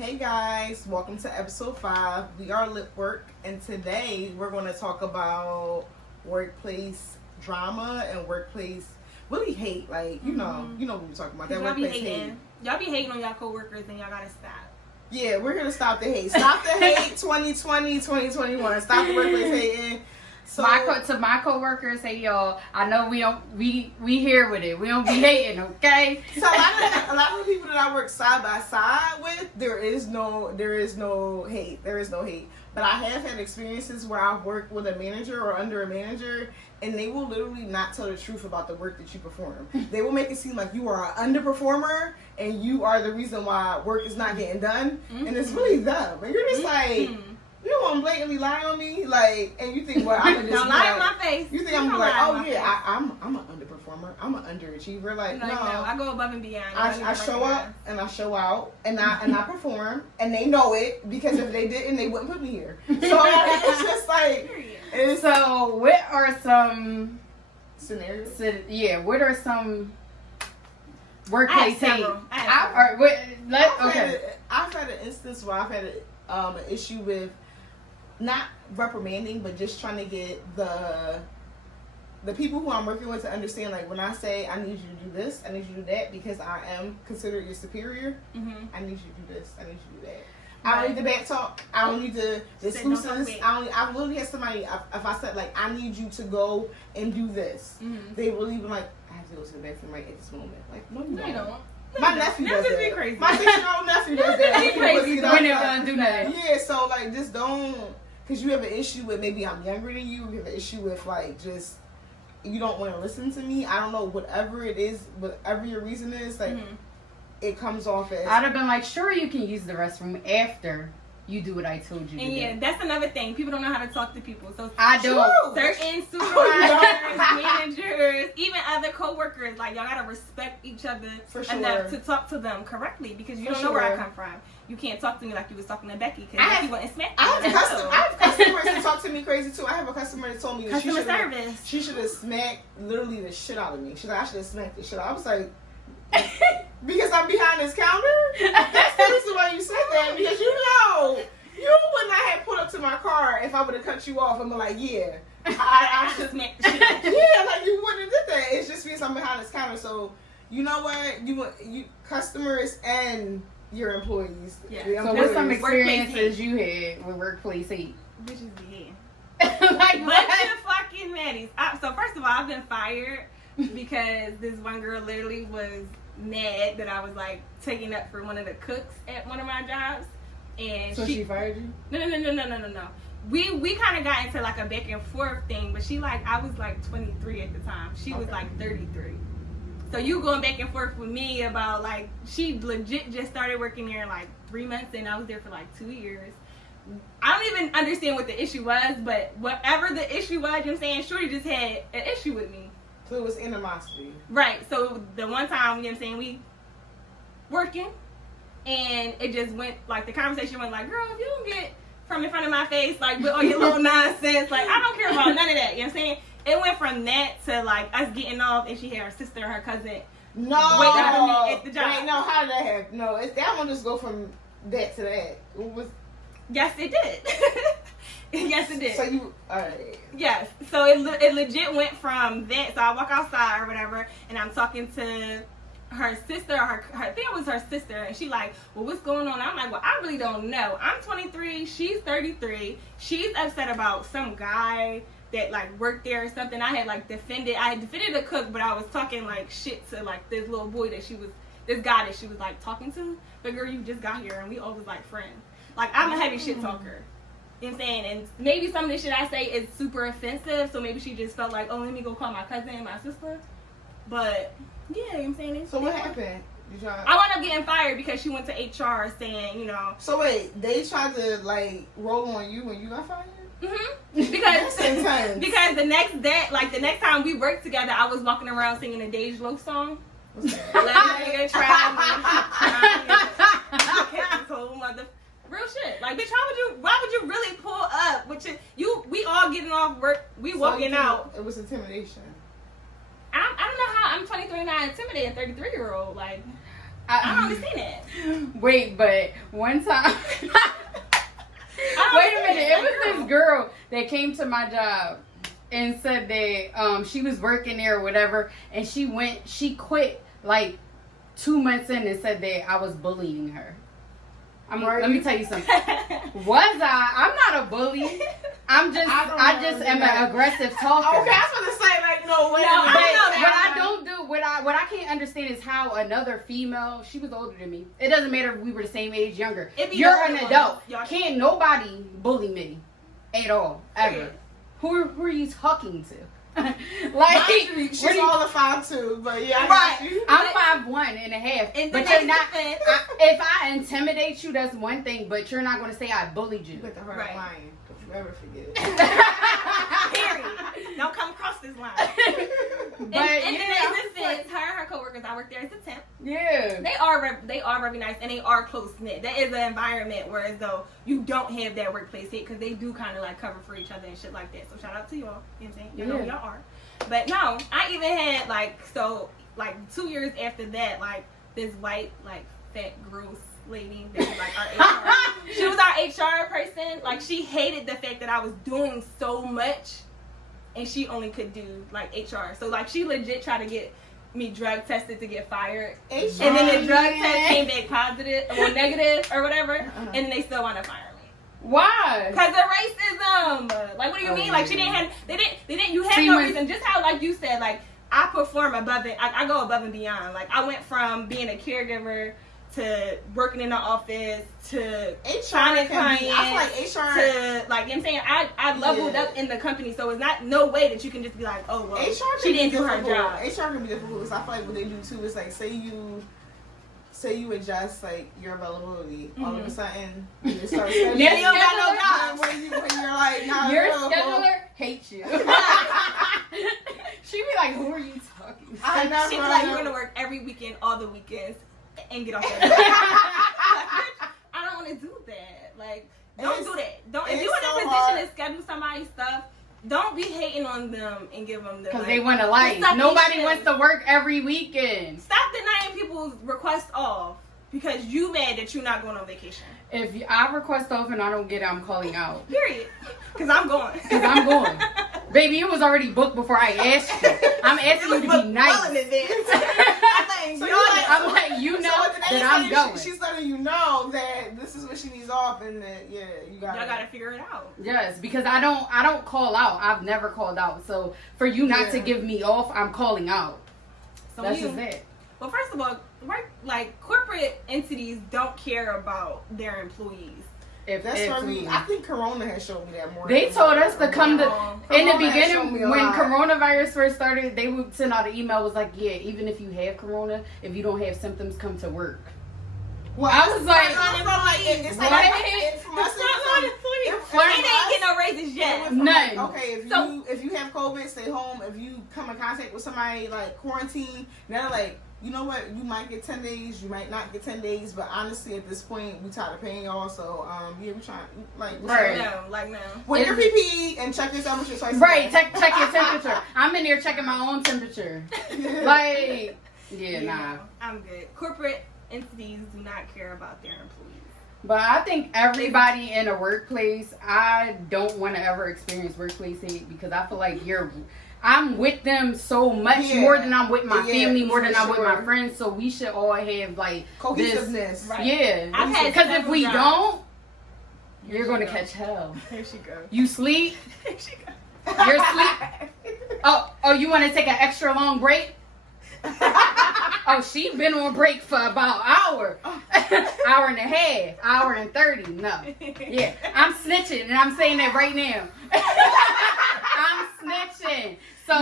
Hey guys, welcome to episode 5. We are Lip Work, and today we're going to talk about workplace drama and workplace really hate. Like, you know what we're talking about. That workplace hate. Y'all be hating on y'all coworkers and y'all gotta stop. Yeah, we're going to stop the hate. Stop the hate 2020, 2021. Stop the workplace hating. So, to my coworkers, hey y'all, I know we here with it. We don't be hating, okay? So a lot of the people that I work side by side with, there is no hate. There is no hate. But I have had experiences where I've worked with a manager or under a manager, and they will literally not tell the truth about the work that you perform. They will make it seem like you are an underperformer and you are the reason why work is not getting done. Mm-hmm. And it's really them. And you're just like, you don't want to blatantly lie on me, like, and you think, well, I'm gonna just don't lie in my face. You think I'm gonna be like, oh yeah, I'm an underperformer, I'm an underachiever, like no, I go above and beyond. I show up and I show out and I perform, and they know it because if they didn't, they wouldn't put me here. So it's just like, so what are some scenarios? What are some workplace hate? I've had an instance where I've had an issue with not reprimanding, but just trying to get the people who I'm working with to understand, like, when I say I need you to do this, I need you to do that, because I am considered your superior. Mm-hmm. I need you to do this, I need you to do that. Right. I don't need the back talk. I don't need the excuses. I literally had somebody, if I said, like, I need you to go and do this, they will even, like, I have to go to the bathroom right at this moment. Like, no, you don't. My nephew does that. Crazy. My 6-year-old nephew does that. Crazy. When they're gonna do that. Yeah, so, like, just don't, because you have an issue with, maybe I'm younger than you have an issue with, like, just, you don't want to listen to me. I don't know, whatever it is, whatever your reason is, like, it comes off as, I'd have been like, sure, you can use the restroom after you do what I told you to do. Yeah, that's another thing. People don't know how to talk to people. So I don't. Certain supervisors, managers, even other coworkers, like, y'all gotta respect each other enough to talk to them correctly, because you don't know where I come from. You can't talk to me like you was talking to Becky, because Becky wouldn't smack me. I have customers who talk to me crazy too. I have a customer that told me that she should have smacked literally the shit out of me. She's like, I should have smacked the shit out. I was like, because I'm behind this counter? That's the reason why you said that, because you would not have pulled up to my car if I would have cut you off and been like, yeah, I should smack the shit out. Yeah, like, you wouldn't have did that. It's just because I'm behind this counter. So, you know what? You customers and your employees. Yeah. So what's some experiences you had with workplace hate? Bitches be hating. Like, bunch of fucking maddies. So first of all, I've been fired because this one girl literally was mad that I was, like, taking up for one of the cooks at one of my jobs, and so she fired you? No. We kind of got into, like, a back and forth thing, but I was like 23 at the time. She was like 33. So you going back and forth with me about, like, she legit just started working there like 3 months, and I was there for like 2 years. I don't even understand what the issue was, but whatever the issue was, you know what I'm saying, Shorty just had an issue with me. So it was animosity. Right. So the one time, you know what I'm saying, we working, and it just went, like, the conversation went like, girl, if you don't get from in front of my face, like, with all your little nonsense, like, I don't care about none of that, you know what I'm saying? It went from that to, like, us getting off, and she had her sister and her cousin waiting for me at the job. Wait, no, how did that happen? No, that one just go from that to that. Yes, it did. Yes, it did. So you, alright. Yes. So it legit went from that. So I walk outside or whatever, and I'm talking to her sister, I think it was her sister, and she like, well, what's going on? I'm like, well, I really don't know. I'm 23, she's 33. She's upset about some guy that, like, worked there or something. I had defended a cook, but I was talking, like, shit to, like, this little boy this guy that she was, like, talking to. But girl, you just got here, and we all was, like, friends. Like, I'm a heavy shit talker. You know what I'm saying? And maybe some of the shit I say is super offensive, so maybe she just felt like, oh, let me go call my cousin and my sister. But, yeah, you know what I'm saying? So what happened? I wound up getting fired because she went to HR saying, you know. So wait, they tried to, like, roll on you when you got fired? Mm-hmm. Because the next day, like, the next time we worked together, I was walking around singing a Dej Loaf song. What's that? Let me try me. This whole mother. Real shit. Like, bitch, why would you really pull up with we all getting off work, we walking out. It was intimidation. I don't know how I'm 23 and not intimidated a 33-year-old. Like, I don't understand it. Wait, but one time. Wait a minute. It was this girl that came to my job and said that she was working there or whatever, and she quit like 2 months in and said that I was bullying her. Let me tell you something. Was I? I'm not a bully. I just am an aggressive talker. Okay, I was going to say, like, no, wait. No, I know What that. I don't do, what I can't understand is how another female, she was older than me. It doesn't matter if we were the same age, younger. It be You're the an older adult. ones. Y'all- Can't nobody bully me at all, ever. Period. Who are you talking to? Mind Like, you, she's what do you- all of 5'2", but yeah, I Right. got you. I'm 5'1.5", In but the you're not. defense- If I intimidate you, that's one thing, but you're not going to say I bullied you. You got the hurt Right. lying. Don't you ever forget. Period. Don't come across this line. But And yeah, then I'm in defense, her and her coworkers, I work there as a temp. yeah. They are very nice and they are close knit. That is an environment where as though you don't have that workplace hate because they do kind of like cover for each other and shit like that. So shout out to y'all. You know what I'm saying? You know who Yeah. y'all are. But no, I even had like 2 years after that, like this white like fat gross lady that was like our HR. She was our HR person. Like she hated the fact that I was doing so much and she only could do like HR. So like she legit tried to get me drug tested to get fired. HR, And then the drug man. test came back positive or negative or whatever, and then they still want to fire me Why? because of racism. Like, what do you Oh, mean? Like, she yeah. didn't have. You had See, no when- reason. Just how, like you said, like I perform above it. I go above and beyond. Like I went from being a caregiver to working in the office to signing clients I feel like HR. to like, you know what I'm saying? I leveled Yeah. up in the company, so it's not no way that you can just be like, oh well, HR she can didn't be do her difficult. job. HR can be difficult because I feel like what they do too is like say you adjust like your availability, all of a sudden you just start scheduling. Yes, you don't got no jobs. when you're like, nah, Your no, scheduler hates you. She be like, "Who are you talking to?" I never She'd be like, you're gonna work every weekend, all the weekends, and get off that. I don't want to do that. Like, don't It's- do that. Don't. If it's you're in a so position hard. to schedule somebody's stuff, don't be hating on them and give them the. Because like, they want to like. sucky Nobody shit. wants to work every weekend. Stop denying people's requests off because you mad that you're not going on vacation. If I request off and I don't get it, I'm calling out. Period. Because I'm going. Because I'm going. Baby, it was already booked before I asked you. I'm asking you to be nice. So you're like, I'm like, you know so at the end that of I'm the day, going. She's letting you know that this is what she needs off, and that you got. Y'all gotta figure it out. Yes, because I don't call out. I've never called out. So for you not to Yeah. give me off, I'm calling out. So That's you, just it. well, first of all, like corporate entities don't care about their employees. That's if for me. I think Corona has shown me that more. They than told us to come to. In the Corona has shown me beginning, a when lot. coronavirus first started, they would send out an email. Was like, yeah, even if you have corona, if you don't have symptoms, come to work. Well, I was like, it's what? like it from us. They didn't get no raises yet. None. Okay, if you have COVID, stay home. If you come in contact with somebody like quarantine, now they're like, you know what? You might get 10 days, you might not get 10 days, but honestly, at this point, we tired of paying y'all. So, yeah, we trying like Right. No. Wear your PPE and check your temperature twice. a Right, day. check your temperature. I'm in there checking my own temperature. Like, yeah, nah. I'm good. Corporate entities do not care about their employees. But I think everybody in a workplace, I don't want to ever experience workplace hate because I feel like I'm with them so much Yeah. more than I'm with my Yeah, family, more than for I'm with my sure. friends. So we should all have like Cohesiveness. Right. Yeah, I've had because if several we jobs. don't, Here you're she going to go. catch hell. Here she goes. You sleep. Here she goes. You're asleep. Oh, you want to take an extra long break? Oh, she been on break for about an hour, hour and a half, hour and 30. No, yeah, I'm snitching, and I'm saying that right now. I'm snitching. So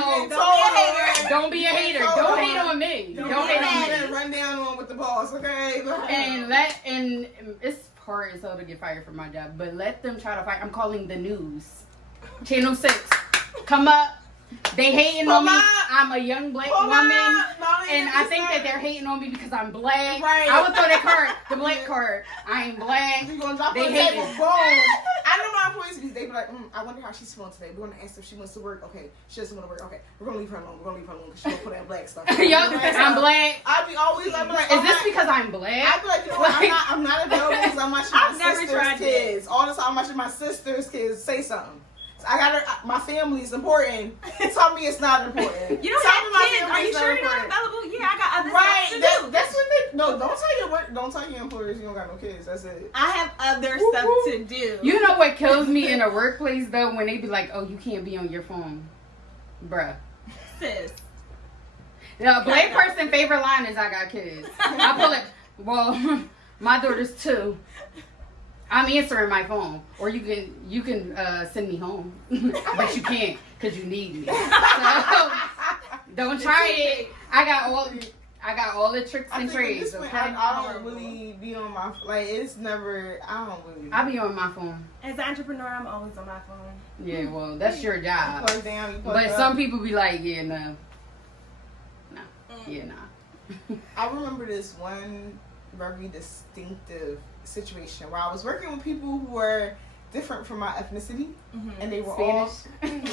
don't be a hater. Don't hate on me. Don't hate on me. Run down on with the boss, okay? And it's hard as hell to get fired from my job, but let them try to fight. I'm calling the news. Channel 6, come up. They hating on me. I'm a young black woman, and I think that they're hating on me because I'm black. Right. I would throw that card, the black card. I ain't black. You gonna drop They on the hate table, it. boom. I know my employees, they be like, I wonder how she's feeling today. We're going to ask her if she wants to work. Okay, she doesn't want to work. Okay, we're going to leave her alone. Because she's going to put that black stuff. Yup, I'm black. I'd be always like, Is this because I'm black? I'd be like, you know what, I'm not available because I'm watching my I've never sister's tried kids. All the time I'm watching my sister's kids say something. So my family's important. Tell me it's not important. You don't Tell have me my kids. Are you family's sure you're not important. available? Yeah, I got other Right, stuff to do. that's what they. No, don't tell your employers you don't got no kids. That's it. I have other Woo, stuff woo. to do. You know what kills me in a workplace though? When they be like, "Oh, you can't be on your phone, bruh." sis. The black person favorite line is, "I got kids." I pull it. Well, my daughter's 2. I'm answering my phone, or you can send me home, but you can't because you need me. So don't try it. I got all the tricks I and think at trades. this point, Okay, I don't really be on my it's never. I don't really. I be on my phone. As an entrepreneur, I'm always on my phone. Yeah, well, that's your You job. plug down, you plug But up. some people be like, yeah, no, yeah, nah. I remember this one very distinctive situation where I was working with people who were different from my ethnicity, and they were Spanish.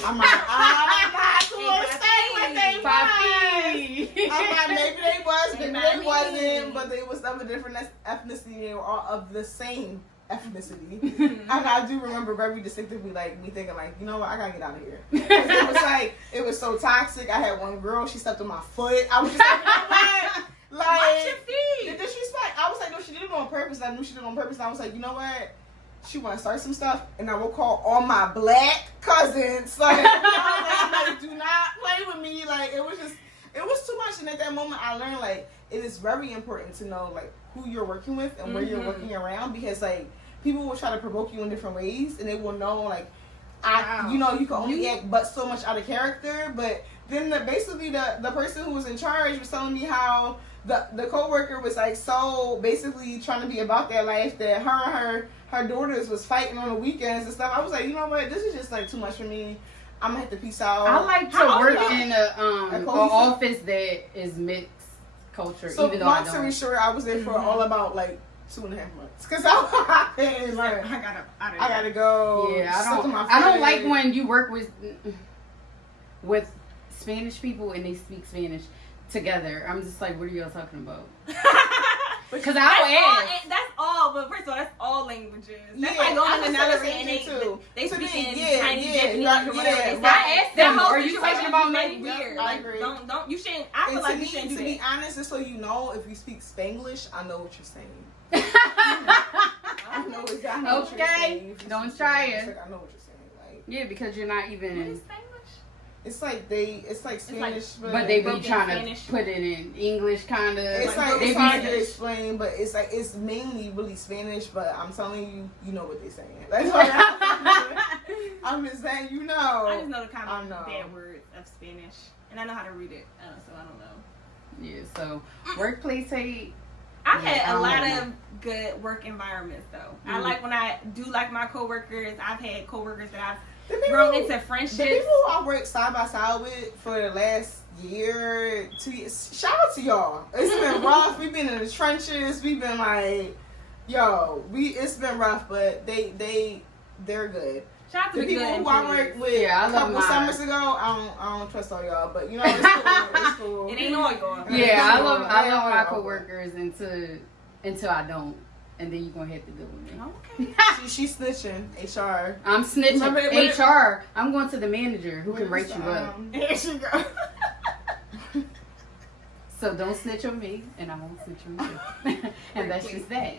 I'm not going to say what they Papi. I'm like, maybe they was, maybe they Papi. wasn't, but they was of a different ethnicity. They were all of the same ethnicity. And I do remember very distinctively, like, me thinking, like, you know what, I gotta get out of here. 'Cause it was like, it was so toxic. I had one girl, she stepped on my foot. I was just like, you know what? Watch Like, your the feet. disrespect. I was like, no, she did it on purpose. I knew she did it on purpose. And I was like, you know what? She want to start some stuff, and I will call all my black cousins. Like, you know, like, do not play with me. Like, it was too much. And at that moment, I learned, like, it is very important to know, like, who you're working with and where you're working around, because, like, people will try to provoke you in different ways, and they will know, like, you know, you can only act but so much out of character. But then basically the person who was in charge was telling me how the coworker was, like, so basically trying to be about their life that her and her daughters was fighting on the weekends and stuff. I was like, you know what, this is just, like, too much for me. I'm gonna have to peace out. I like to How work old in an cohesive- office that is mixed culture, So even though I long story don't. short, I was there for all about, like, 2.5 months, cause I couldn't, like, I gotta go. Yeah, stuff to my I don't foot. like when you work with Spanish people and they speak Spanish together. I'm just like, what are y'all talking about? Because I'll ask. That's all, but first of all, that's all languages. That's Yeah, like I going was to saying another the same and thing, too. they To speak me, in yeah, Chinese, yeah, Japanese, right, or whatever yeah, they right. say. I asked That them, whole are you situation talking about is very me? weird. I Like, agree. don't you shouldn't. I feel And like you shouldn't do to be that. honest, just so you know, if you speak Spanglish, I know what you're saying. I know exactly what you're Okay. saying. If you Don't speak try Spanglish, it. like, I know what you're saying. Like, Yeah, because you're not What even. is Spanglish? it's like Spanish, But they be broken trying Spanish. to put it in English, kind of. It's like they it's be hard to explain, but it's like it's mainly really Spanish. But I'm telling you, you know what they're saying. That's what I'm just saying, you know. I just know the I kind know. of bad words of Spanish, and I know how to read it, so I don't know. Yeah, so workplace hate. I've Yeah, I had a don't lot know. of good work environments, though. I Mhm. like when I do like my coworkers. I've had coworkers that I've The people, grown into the friendships. people I worked side by side with for the last year, 2 years. Shout out to y'all. It's been rough. We've been in the trenches. We've been like, it's been rough, but they're good. Shout out to The the people good who I employees. worked with Yeah, I a love couple mine. summers ago, I don't trust all y'all, but you know, it's cool. It's cool. It ain't all y'all. Yeah, I love Yeah, my yeah. coworkers until I don't, and then you are gonna have to deal with me. Okay. She snitching. HR. I'm snitching. Remember- HR. I'm going to the manager who can write you up. Here she go. So don't snitch on me, and I won't snitch on you. And that's just that.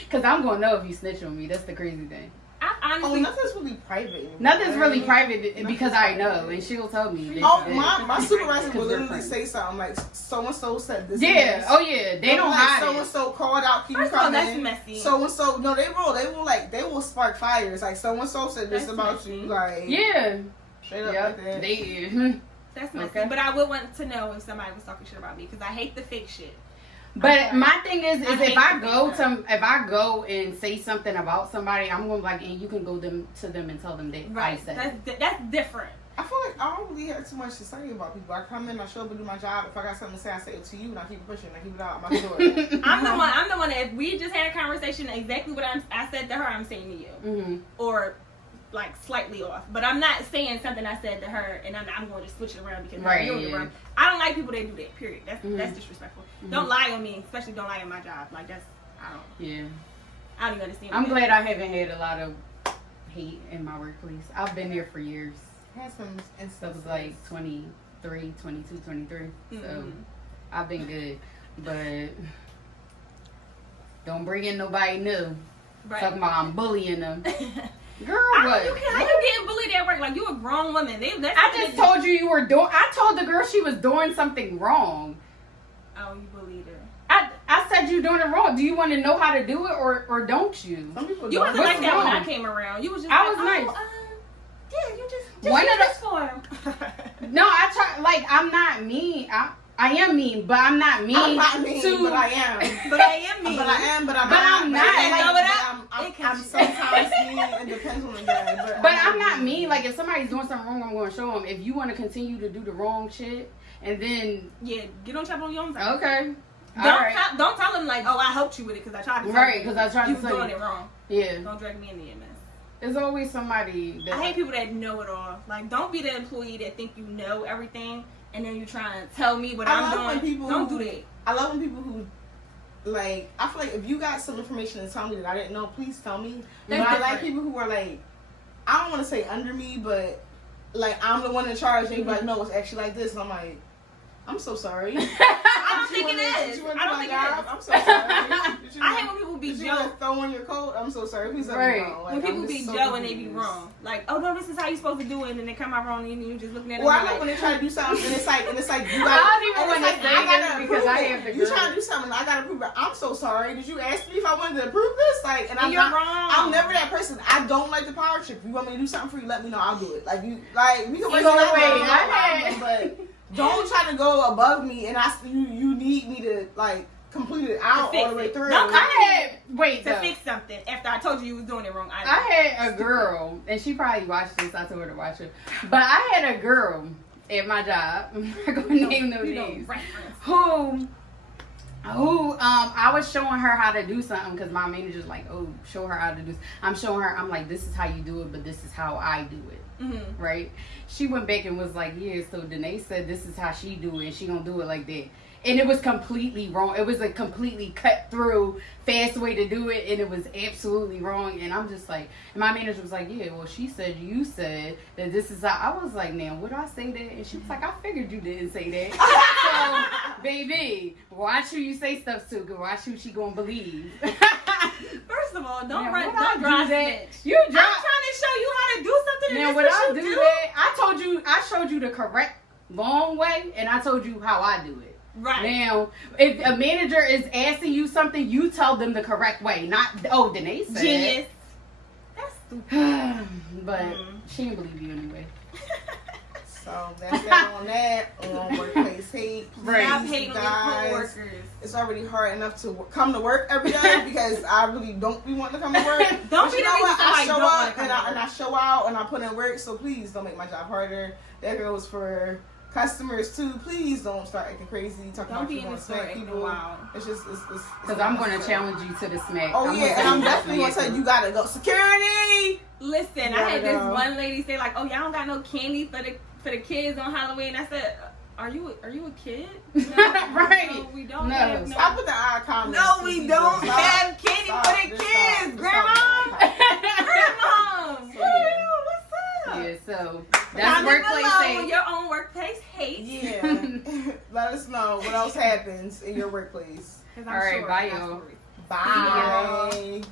Because I'm going to know if you snitch on me. That's the crazy thing. I Oh, honestly, nothing's really private anymore. Nothing's really Right? private because I know, and she'll tell me. This, Oh, this. my supervisor will Because we're literally friends. say something like, so and so said this. Yeah. and this. Oh yeah. They don't like, hide so and it. so called out people first of all, coming. that's messy. So and so, no, they will spark fires. Like, so and so said this That's about messy. you. Like, Yeah. straight up Yep. like that. They. That's messy. Okay. But I would want to know if somebody was talking shit about me because I hate the fake shit. But Okay. my thing is I if hate I to go do to if I go and say something about somebody, I'm gonna be like, and you can go to them and tell them that I said. it. That's different. I feel like I don't really have too much to say about people. I come in, I show up and do my job. If I got something to say, I say it to you, and I keep it pushing. I keep it out my door. I'm the one that if we just had a conversation, exactly what I said to her, I'm saying to you. Mm-hmm. Or like slightly off. But I'm not saying something I said to her and I'm going to switch it around because you're in the wrong. I don't like people that do that, period. That's disrespectful. Mm-hmm. Don't lie on me, especially don't lie on my job. Like that's I don't even understand. I'm glad I haven't had a lot of hate in my workplace. I've been there for years. Had some instances. It was like 23, 22, 23. Mm-hmm. So I've been good. But don't bring in nobody new. Right. Talking about I'm bullying them. Girl, how what? you getting bullied at work? Like you a grown woman. I just told you were doing. I told the girl she was doing something wrong. Oh, you bullied her. I said you doing it wrong. Do you want to know how to do it or don't you? Some people You don't. wasn't like that wrong? when I came around. You was just I like, was nice. Yeah, you just One use of the- this for him. No, I try. Like I'm not mean. I am mean, but I'm not mean. I'm not mean, to. but I am. But I am mean. But I am, but I'm But not. I'm not, I'm sometimes mean. It depends on the day. But I'm not mean. Like if somebody's doing something wrong, I'm going to show them. If you want to continue to do the wrong shit, and then get on top of your own side. okay, Don't tell them like, oh, I helped you with it because I tried to. Right, because I tried you to was tell doing you. it wrong. Yeah, Don't drag me into your mess. there's always somebody. That I hate people that know it all. Like, don't be the employee that think you know everything, and then you try and tell me what I'm doing. Don't do that. I love when people who, like, I feel like if you got some information to tell me that I didn't know, please tell me. But I like people who are like, I don't want to say under me, but like I'm the one in charge, and you're like, no, it's actually like this, and I'm like, I'm so sorry. I don't think it is. I don't think it is. I'm so sorry. I hate when people be Joe. Joe. Throw on your coat. I'm so sorry. Please let me know. Like, When people I'm be just so Joe and they be confused. wrong. Like, oh no, this is how you supposed to do it, and then they come out wrong, and you just looking at them. Or I like when they try to do something and it's like you gotta. I don't even want to like, say I gotta this because approve I it. have the You girl. trying to do something? I gotta prove it. I'm so sorry. Did you ask me if I wanted to approve this? Like, and I'm you're not. wrong. I'm never that person. I don't like the power trip. If you want me to do something for you, let me know. I'll do it. Like we can work it out, but don't try to go above me and you need me to like complete it out all the way through. Don't come to fix something after I told you was doing it wrong. I had a girl, and she probably watched this. I told her to watch it, but I had a girl at my job. I'm not gonna name no names. Who I was showing her how to do something because my manager's like, oh, show her how to do. I'm showing her. I'm like, this is how you do it, but this is how I do it. Mm-hmm. Right? She went back and was like, yeah. So Danae said this is how she do it, and she gonna do it like that. And it was completely wrong. It was a completely cut through, fast way to do it, and it was absolutely wrong. And I'm just like, and my manager was like, yeah, well, she said you said that this is how. I was like, now, would I say that? And she was like, I figured you didn't say that. So, baby, watch who you say stuff to, because watch who she gonna believe. First of all, don't drive snitch. You I'm trying to show you how to do something. Now, would I do that? I showed you the correct long way, and I told you how I do it. Right. Now, if a manager is asking you something, you tell them the correct way. Not, oh, Danae said. Genius. That's stupid. But she didn't believe you anyway. So that's that on that. On workplace hate. Right. Stop hating on your coworkers. It's already hard enough to come to work every day because I really don't be wanting to come to work. Don't be you know what? I show up and I show out and I put in work. So please don't make my job harder. That goes for customers too. Please don't start acting crazy. Talking about you want to smack people. It's just because I'm going to challenge you to the smack. Oh yeah, and I'm definitely going to tell you gotta go. Security. Listen, I had this one lady say like, "Oh, y'all don't got no candy for the kids on Halloween." I said, "Are you a kid?" No, right? No, we don't. No. Have no. Stop with the eye comments. No, we don't have candy for the kids, Grandma. Grandma. What's up? Yeah, so that's workplace hate. Your own workplace hate. Yeah. Let us know what else happens in your workplace. All right, bye y'all. Bye.